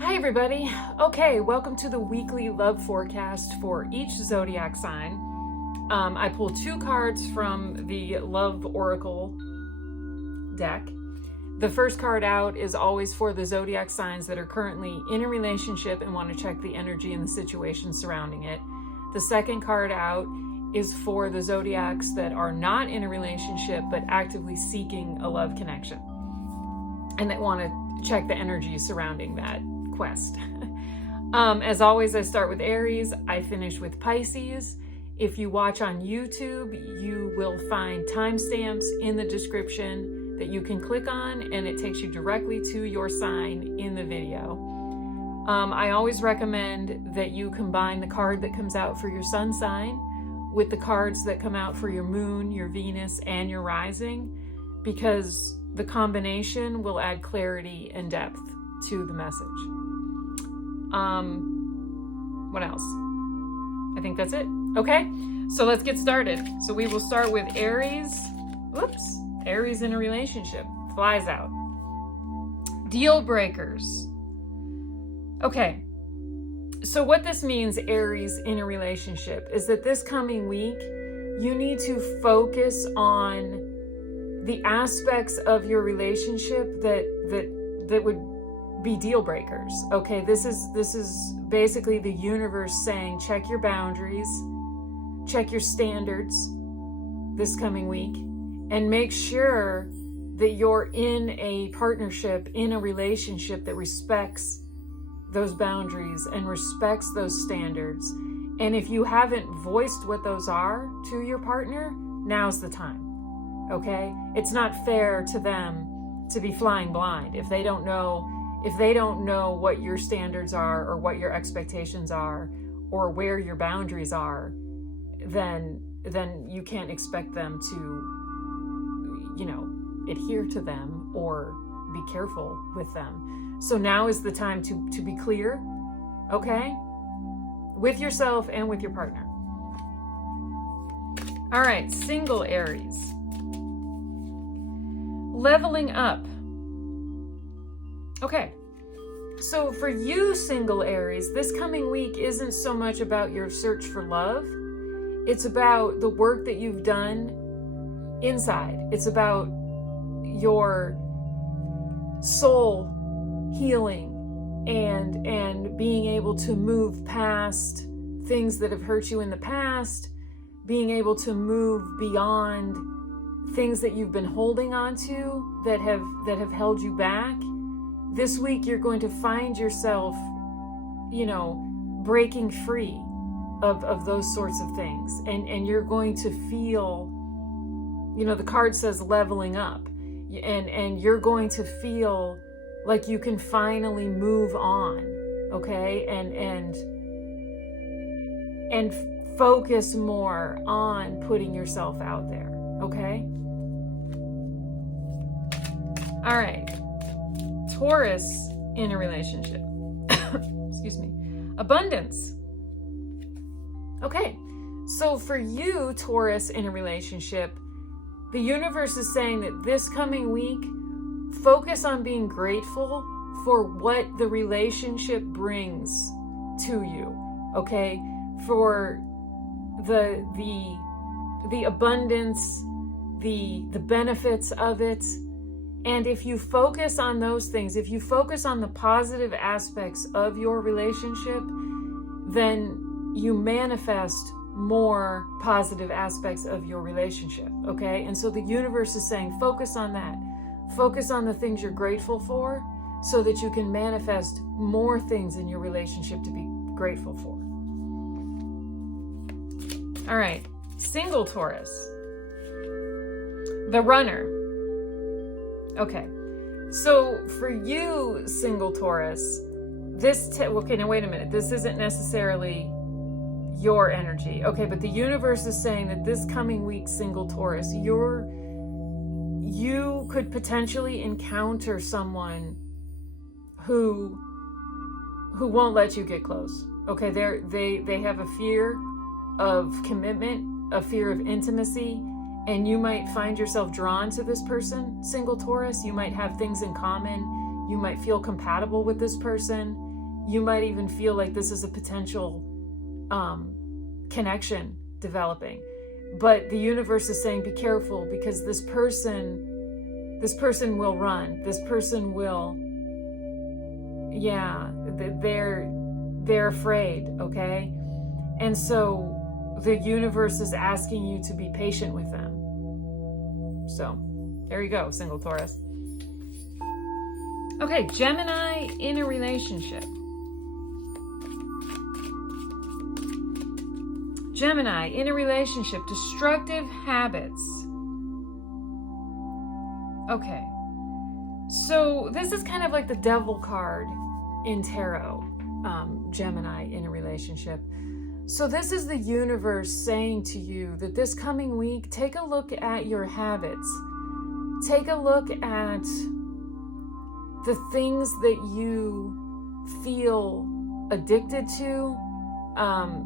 Hi everybody. Okay, welcome to the weekly love forecast for each zodiac sign. I pulled 2 cards from the Love Oracle deck. The first card out is always for the zodiac signs that are currently in a relationship and want to check the energy and the situation surrounding it. The second card out is for the zodiacs that are not in a relationship but actively seeking a love connection and that want to check the energy surrounding that quest. As always, I start with Aries, I finish with Pisces. If you watch on YouTube, you will find timestamps in the description that you can click on, and it takes you directly to your sign in the video. I always recommend that you combine the card that comes out for your sun sign with the cards that come out for your moon, your Venus, and your rising, because the combination will add clarity and depth to the message. What else? I think that's it. Okay, so let's get started. So we will start with Aries. Oops, Aries in a relationship. Flies out. Deal breakers. Okay, so what this means, Aries in a relationship, is that this coming week, you need to focus on the aspects of your relationship that would be deal breakers. Okay, this is basically the universe saying, check your boundaries, check your standards this coming week, and make sure that you're in a partnership, in a relationship that respects those boundaries and respects those standards. And if you haven't voiced what those are to your partner, now's the time. Okay, it's not fair to them to be flying blind if they don't know what your standards are or what your expectations are or where your boundaries are. Then you can't expect them to, adhere to them or be careful with them. So now is the time to be clear, okay, with yourself and with your partner. All right, single Aries. Leveling up. Okay, so for you single Aries, this coming week isn't so much about your search for love. It's about the work that you've done inside. It's about your soul healing and being able to move past things that have hurt you in the past, being able to move beyond things that you've been holding on to that have held you back. This week you're going to find yourself, breaking free of those sorts of things. And you're going to feel, the card says leveling up. And you're going to feel like you can finally move on, okay? And focus more on putting yourself out there, okay? All right. Taurus in a relationship. Excuse me. Abundance. Okay. So for you, Taurus in a relationship, the universe is saying that this coming week, focus on being grateful for what the relationship brings to you. Okay? For the abundance, the benefits of it. And if you focus on those things, if you focus on the positive aspects of your relationship, then you manifest more positive aspects of your relationship, okay? And so the universe is saying, focus on that. Focus on the things you're grateful for so that you can manifest more things in your relationship to be grateful for. All right, single Taurus. The runner. Okay, so for you, single Taurus, okay, now wait a minute. This isn't necessarily your energy. Okay, but the universe is saying that this coming week, single Taurus, you could potentially encounter someone who won't let you get close. Okay, they have a fear of commitment, a fear of intimacy, and you might find yourself drawn to this person, single Taurus. You might have things in common. You might feel compatible with this person. You might even feel like this is a potential connection developing. But the universe is saying, be careful, because this person will run. This person will, yeah, they're afraid, okay? And so the universe is asking you to be patient with them. So there you go, single Taurus. Okay, Gemini in a relationship. Gemini in a relationship, destructive habits. Okay, so this is kind of like the devil card in tarot, Gemini in a relationship. So this is the universe saying to you that this coming week, take a look at your habits. Take a look at the things that you feel addicted to,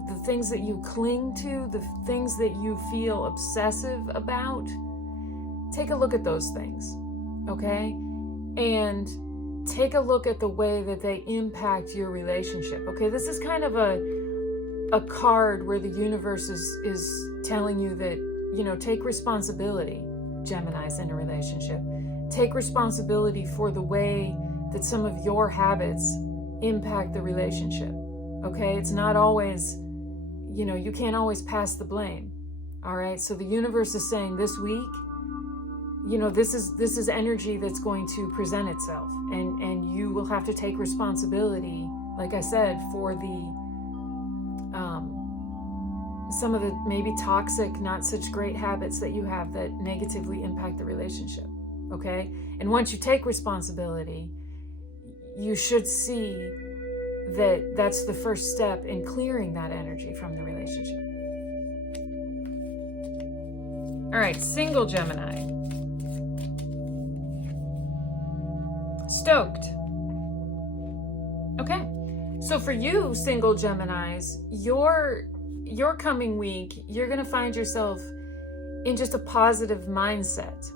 the things that you cling to, the things that you feel obsessive about. Take a look at those things, okay? And take a look at the way that they impact your relationship, okay? This is kind of a card where the universe is telling you that, you know, take responsibility, Gemini's in a relationship. Take responsibility for the way that some of your habits impact the relationship, okay? It's not always, you know, you can't always pass the blame, all right? So the universe is saying this week, you know, this is energy that's going to present itself, and you will have to take responsibility, like I said, for the some of the maybe toxic, not such great habits that you have that negatively impact the relationship, okay? And once you take responsibility, you should see that that's the first step in clearing that energy from the relationship. All right, single Gemini. Stoked. Okay, so for you, single Geminis, your coming week, you're going to find yourself in just a positive mindset.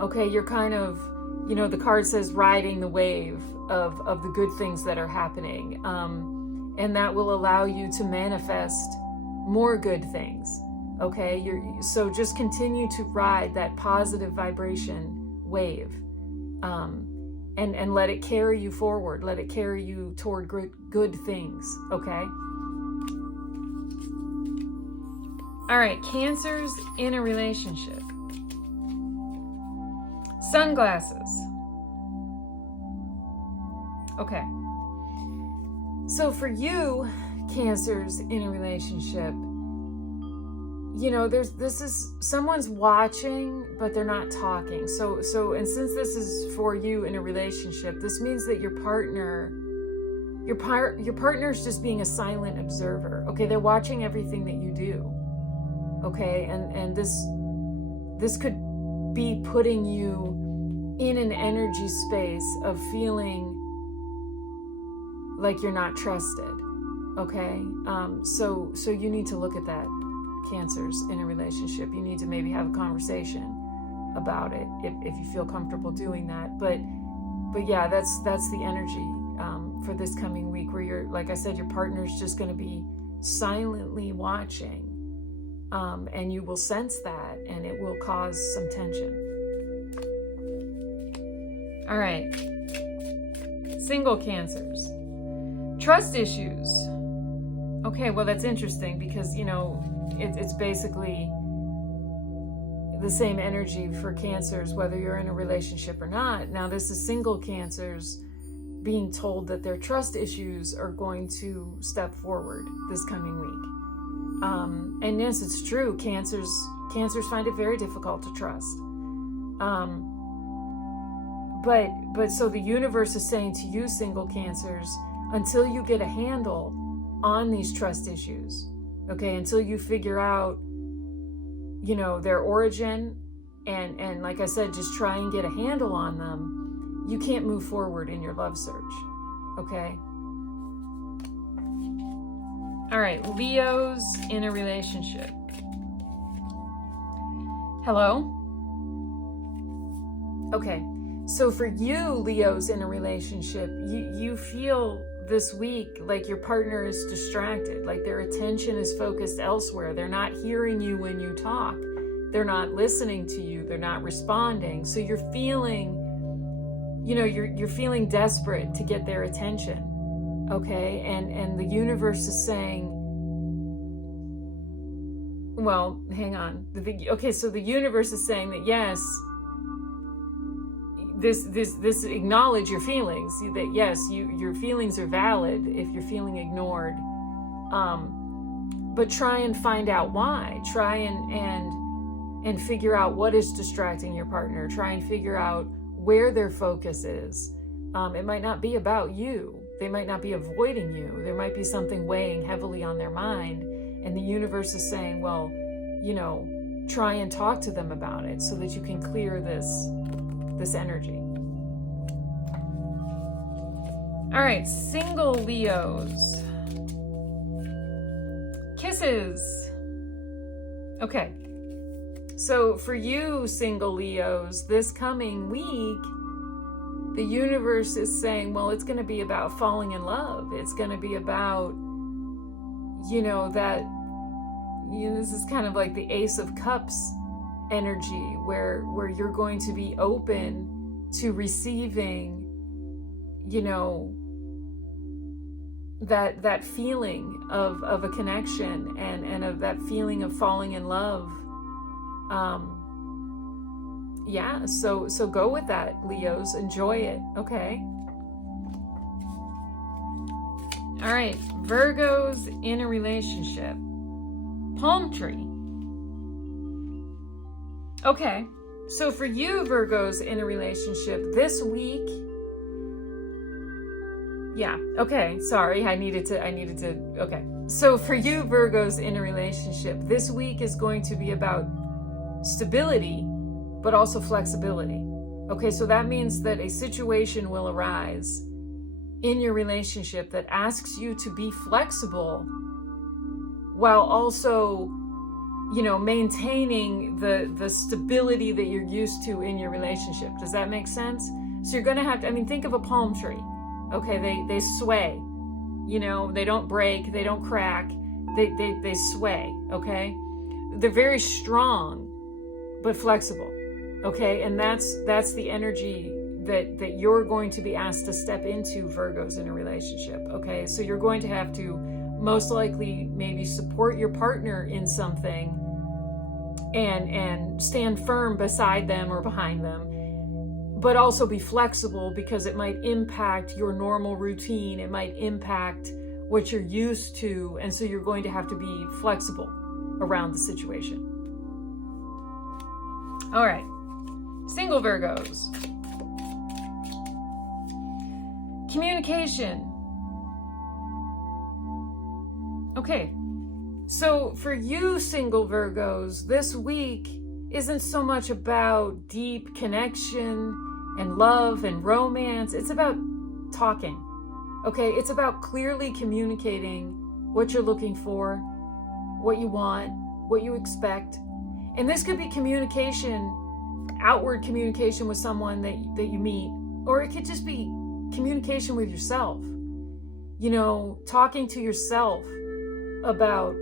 Okay, you're kind of, you know, the card says riding the wave of the good things that are happening. And that will allow you to manifest more good things. Okay, so just continue to ride that positive vibration wave. And let it carry you forward. Let it carry you toward good things, okay? All right, Cancers in a relationship. Sunglasses. Okay. So for you, Cancers in a relationship, you know, this is someone's watching, but they're not talking. So and since this is for you in a relationship, this means that your partner's just being a silent observer. Okay, they're watching everything that you do. Okay, and this could be putting you in an energy space of feeling like you're not trusted. Okay, so you need to look at that. Cancers in a relationship, you need to maybe have a conversation about it if you feel comfortable doing that. But yeah, that's the energy for this coming week, where you're, like I said, your partner's just going to be silently watching, and you will sense that, and it will cause some tension. All right, single Cancers, trust issues. Okay, well, that's interesting because, you know, it's basically the same energy for Cancers, whether you're in a relationship or not. Now, this is single Cancers being told that their trust issues are going to step forward this coming week. And yes, it's true. Cancers find it very difficult to trust. But so the universe is saying to you, single Cancers, until you get a handle on these trust issues, okay, until you figure out, you know, their origin, and like I said, just try and get a handle on them, you can't move forward in your love search, okay? All right, Leos in a relationship. Hello? Okay, so for you, Leos in a relationship, you feel this week, like your partner is distracted, like their attention is focused elsewhere. They're not hearing you when you talk. They're not listening to you. They're not responding. So you're feeling, you're feeling desperate to get their attention. Okay. And the universe is saying, well, hang on. Okay. So the universe is saying that, yes, this acknowledge your feelings, that yes, your feelings are valid if you're feeling ignored. But try and find out why. Try and figure out what is distracting your partner. Try and figure out where their focus is. It might not be about you. They might not be avoiding you. There might be something weighing heavily on their mind. And the universe is saying, well, try and talk to them about it so that you can clear this energy. All right, single Leos. Kisses. Okay. So for you, single Leos, this coming week, the universe is saying, well, it's going to be about falling in love. It's going to be about, this is kind of like the Ace of Cups energy, where you're going to be open to receiving, that feeling of a connection and of that feeling of falling in love. So go with that, Leos. Enjoy it. Okay. All right, Virgos in a relationship. Palm tree. Okay, so for you, Virgos in a relationship this week. Yeah, okay, sorry, I needed to, okay. So for you, Virgos in a relationship, this week is going to be about stability, but also flexibility. Okay, so that means that a situation will arise in your relationship that asks you to be flexible while also, maintaining the stability that you're used to in your relationship. Does that make sense? So you're going to have to, think of a palm tree. Okay, they sway, they don't break, they don't crack, they sway, okay? They're very strong, but flexible, okay? And that's the energy that you're going to be asked to step into, Virgos, in a relationship, okay? So you're going to have to most likely maybe support your partner in something and stand firm beside them or behind them, but also be flexible because it might impact your normal routine. It might impact what you're used to. And so you're going to have to be flexible around the situation. All right, single Virgos. Communication. Okay, so for you, single Virgos, this week isn't so much about deep connection and love and romance. It's about talking, okay? It's about clearly communicating what you're looking for, what you want, what you expect. And this could be communication, outward communication with someone that you meet, or it could just be communication with yourself. Talking to yourself about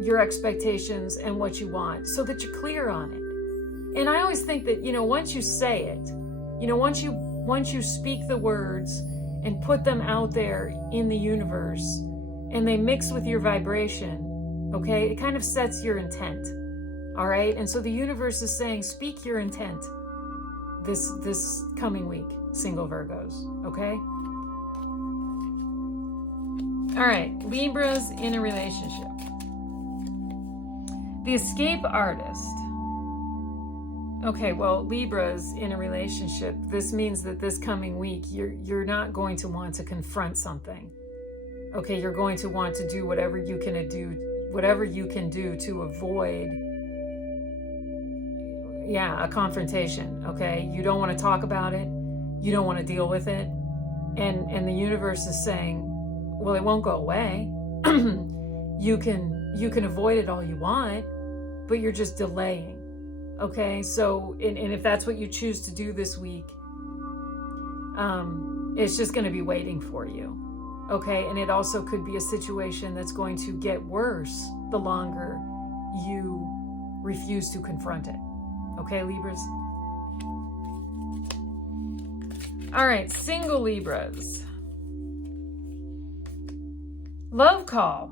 your expectations and what you want so that you're clear on it. And I always think that, once you say it, once you speak the words and put them out there in the universe and they mix with your vibration, okay, it kind of sets your intent. All right. And so the universe is saying, speak your intent this coming week, single Virgos. Okay. All right, Libras in a relationship. The escape artist. Okay, well, Libras in a relationship, this means that this coming week, you're not going to want to confront something. Okay, you're going to want to do whatever you can do to avoid, a confrontation. Okay, you don't want to talk about it. You don't want to deal with it. And the universe is saying, well, it won't go away. You can avoid it all you want, but you're just delaying. Okay, so and if that's what you choose to do this week, it's just going to be waiting for you. Okay, and it also could be a situation that's going to get worse the longer you refuse to confront it. Okay, Libras? All right, single Libras. Love call.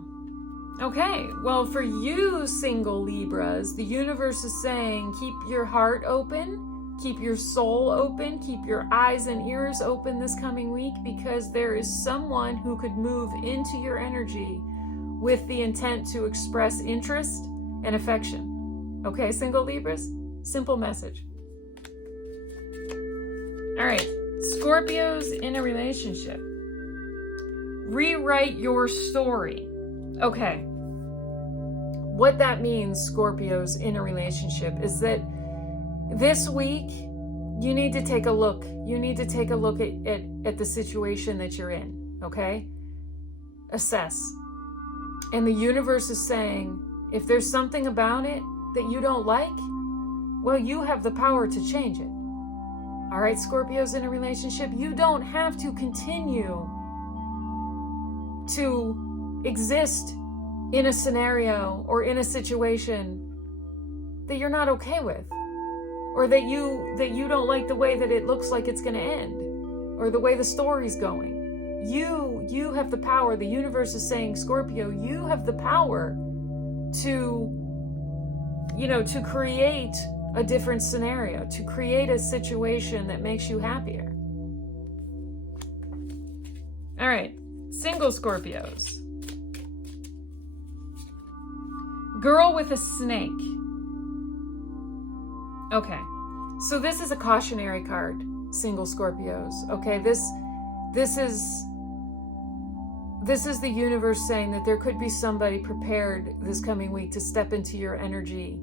Okay, well, for you single Libras, the universe is saying keep your heart open, keep your soul open, keep your eyes and ears open this coming week, because there is someone who could move into your energy with the intent to express interest and affection. Okay, single Libras? Simple message. All right, Scorpios in a relationship. Rewrite your story. Okay. What that means, Scorpios in a relationship, is that this week you need to take a look. You need to take a look at the situation that you're in, okay? Assess. And the universe is saying, if there's something about it that you don't like, well, you have the power to change it. All right, Scorpios in a relationship, you don't have to continue to exist in a scenario or in a situation that you're not okay with, or that you don't like the way that it looks like it's going to end, or the way the story's going. You have the power. The universe is saying, Scorpio, you have the power to create a different scenario, to create a situation that makes you happier. All right, single Scorpios. Girl with a snake. Okay, so this is a cautionary card, single Scorpios. Okay, this is the universe saying that there could be somebody prepared this coming week to step into your energy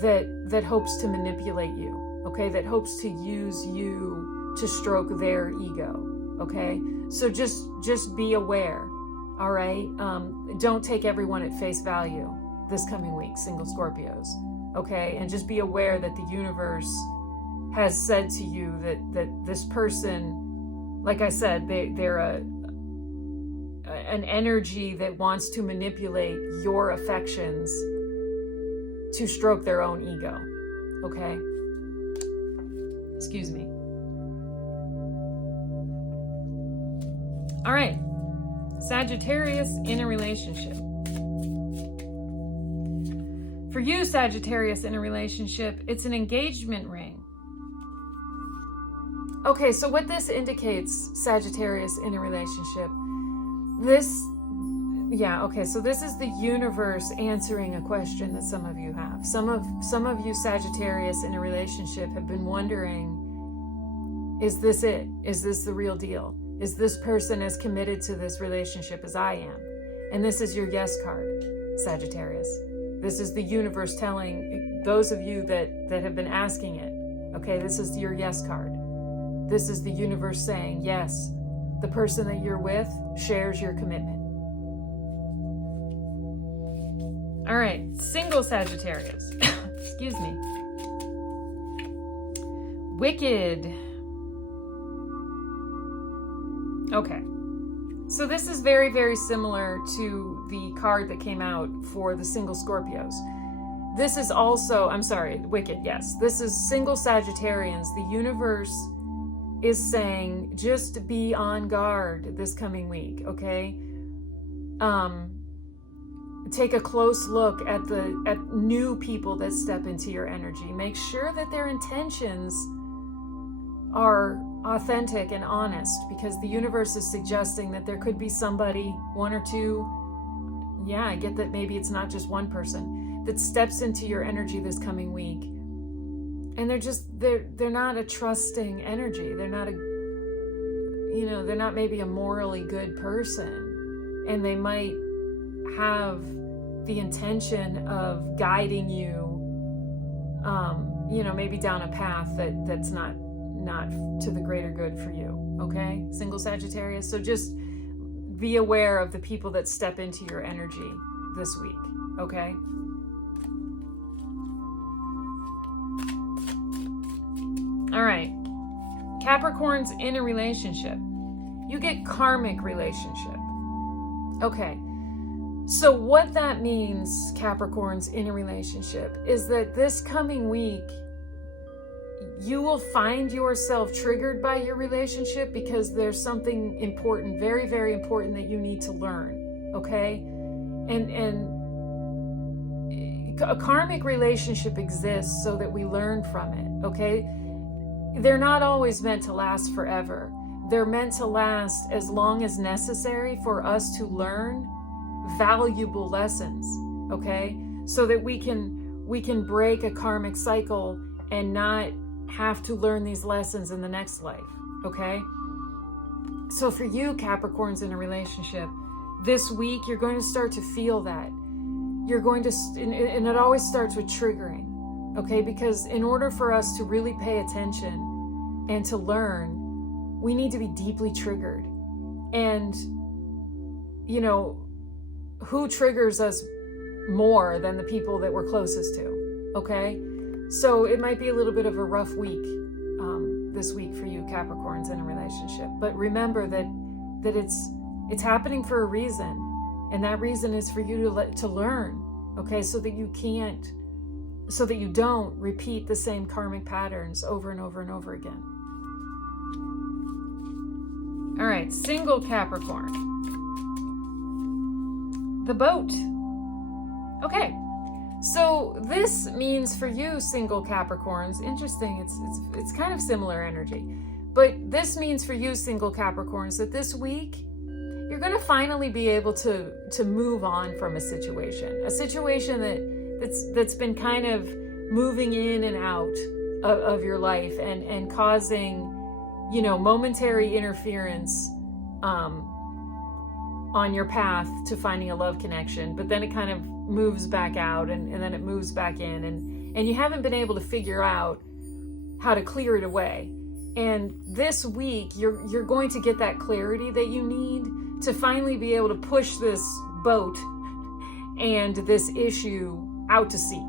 that hopes to manipulate you, okay, that hopes to use you to stroke their ego, okay? So just be aware, all right? Don't take everyone at face value this coming week, single Scorpios, okay? And just be aware that the universe has said to you that this person, like I said, they're an energy that wants to manipulate your affections to stroke their own ego, okay? Excuse me. All right, Sagittarius in a relationship. For you, Sagittarius in a relationship, it's an engagement ring. Okay, so what this indicates, Sagittarius in a relationship, so this is the universe answering a question that some of you have. Some of you Sagittarius in a relationship have been wondering, is this it? Is this the real deal? Is this person as committed to this relationship as I am? And this is your yes card, Sagittarius. This is the universe telling those of you that have been asking it, okay, this is your yes card. This is the universe saying, yes, the person that you're with shares your commitment. All right, single Sagittarius. Excuse me. Wicked. Okay. So this is very, very similar to the card that came out for the single Scorpios. This is also, Wicked, yes. This is single Sagittarians. The universe is saying, just be on guard this coming week, okay? Take a close look at new people that step into your energy. Make sure that their intentions are authentic and honest, because the universe is suggesting that there could be somebody, one or two, yeah, I get that maybe it's not just one person, that steps into your energy this coming week. And they're not a trusting energy. They're not they're not maybe a morally good person. And they might have the intention of guiding you, maybe down a path that's not to the greater good for you, okay? Single Sagittarius. So just be aware of the people that step into your energy this week, okay? All right, Capricorns in a relationship. you get karmic relationship. Okay. So what that means, Capricorns in a relationship, is that this coming week, you will find yourself triggered by your relationship because there's something important, very, very important that you need to learn, okay? And a karmic relationship exists so that we learn from it, okay? They're not always meant to last forever. They're meant to last as long as necessary for us to learn valuable lessons, okay? So that we can break a karmic cycle and not have to learn these lessons in the next life, okay? So for you, Capricorns in a relationship, this week, you're going to start to feel that. You're going to, and it always starts with triggering, okay? Because in order for us to really pay attention and to learn, we need to be deeply triggered. And, you know, who triggers us more than the people that we're closest to, okay? So it might be a little bit of a rough week this week for you, Capricorns, in a relationship. But remember that it's happening for a reason, and that reason is for you to learn, okay? So that you don't repeat the same karmic patterns over and over and over again. All right, single Capricorn. The boat. Okay. So this means for you, single Capricorns, interesting, it's kind of similar energy, but this means for you, single Capricorns, that this week, you're going to finally be able to move on from a situation that's been kind of moving in and out of your life and causing, you know, momentary interference on your path to finding a love connection, but then it kind of moves back out and then it moves back in and you haven't been able to figure out how to clear it away. And this week, you're going to get that clarity that you need to finally be able to push this boat and this issue out to sea,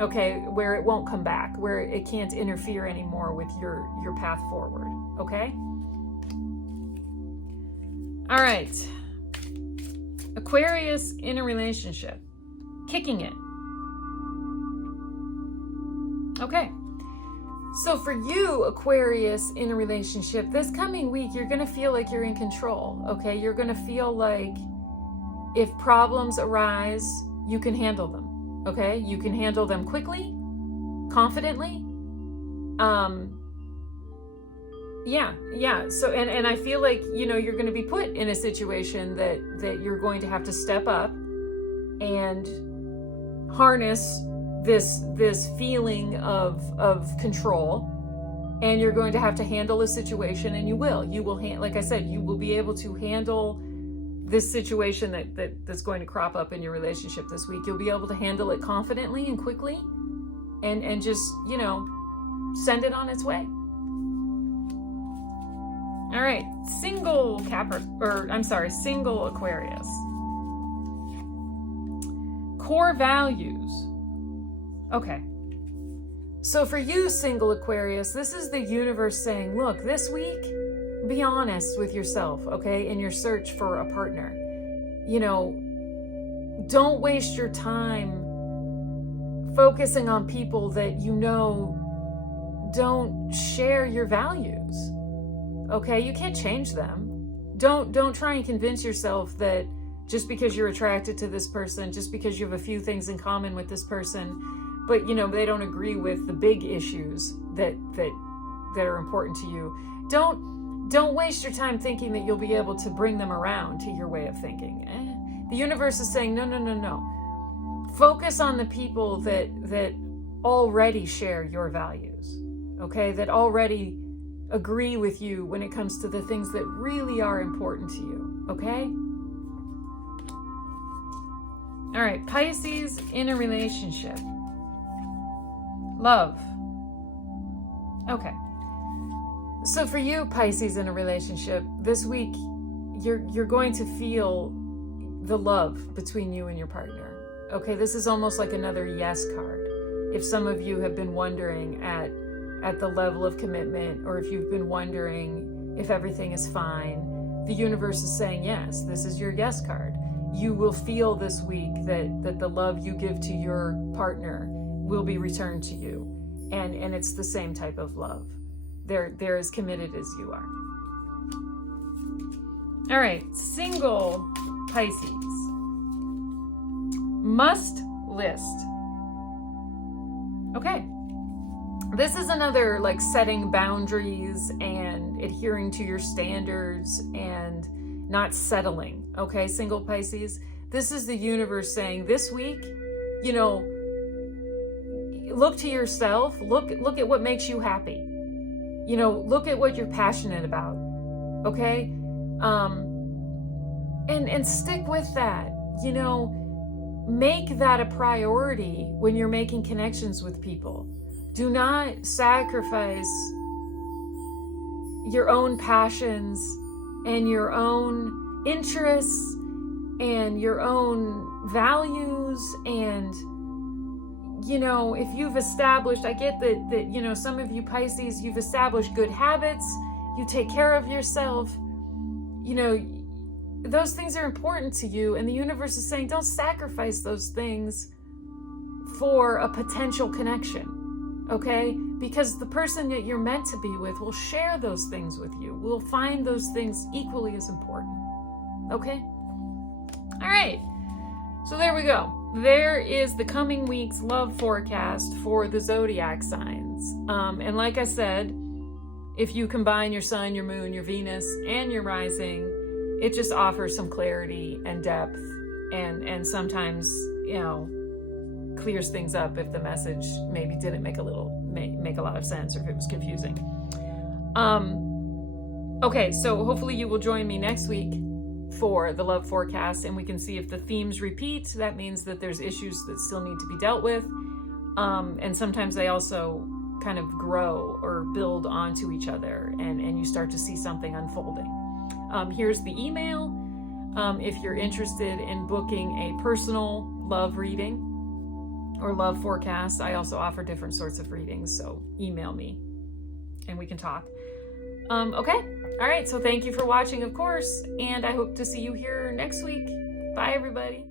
okay, where it won't come back, where it can't interfere anymore with your path forward, okay? All right. Aquarius in a relationship. Kicking it. Okay. So for you, Aquarius in a relationship, this coming week, you're going to feel like you're in control, okay? You're going to feel like if problems arise, you can handle them, okay? You can handle them quickly, confidently. Yeah. So, and I feel like, you know, you're going to be put in a situation that you're going to have to step up and harness this feeling of control, and you're going to have to handle a situation, and you will like I said, you will be able to handle this situation that's going to crop up in your relationship this week. You'll be able to handle it confidently and quickly and just, you know, send it on its way. All right, single Aquarius. Core values. Okay. So for you, single Aquarius, this is the universe saying, look, this week, be honest with yourself, okay, in your search for a partner. You know, don't waste your time focusing on people that you know don't share your values. Okay, you can't change them. Don't try and convince yourself that just because you're attracted to this person, just because you have a few things in common with this person, but you know they don't agree with the big issues that are important to you. Don't waste your time thinking that you'll be able to bring them around to your way of thinking. The universe is saying no. Focus on the people that already share your values. Okay, that already agree with you when it comes to the things that really are important to you, okay? All right, Pisces in a relationship. Love. Okay. So for you, Pisces in a relationship, this week, you're going to feel the love between you and your partner. Okay, this is almost like another yes card. If some of you have been wondering at the level of commitment, or if you've been wondering if everything is fine, the universe is saying yes. This is your yes card. You will feel this week that the love you give to your partner will be returned to you. And it's the same type of love. They're as committed as you are. All right, single Pisces. Must list. Okay. This is another like setting boundaries and adhering to your standards and not settling. Okay, single Pisces. This is the universe saying this week, you know, look to yourself. Look at what makes you happy. You know, look at what you're passionate about. Okay? And stick with that. You know, make that a priority when you're making connections with people. Do not sacrifice your own passions and your own interests and your own values. And, you know, if you've established, I get that, you know, some of you Pisces, you've established good habits, you take care of yourself, you know, those things are important to you. And the universe is saying, don't sacrifice those things for a potential connection. Okay? Because the person that you're meant to be with will share those things with you. Will find those things equally as important. Okay? All right. So there we go. There is the coming week's love forecast for the zodiac signs. And like I said, if you combine your sun, your moon, your Venus, and your rising, it just offers some clarity and depth. And sometimes, you know, clears things up if the message maybe didn't make a lot of sense, or if it was confusing. Okay, so hopefully you will join me next week for the love forecast, and we can see if the themes repeat. That means that there's issues that still need to be dealt with, and sometimes they also kind of grow or build onto each other, and you start to see something unfolding. Here's the email if you're interested in booking a personal love reading or love forecast. I also offer different sorts of readings, so email me and we can talk. Okay, all right, so thank you for watching, of course, and I hope to see you here next week. Bye, everybody.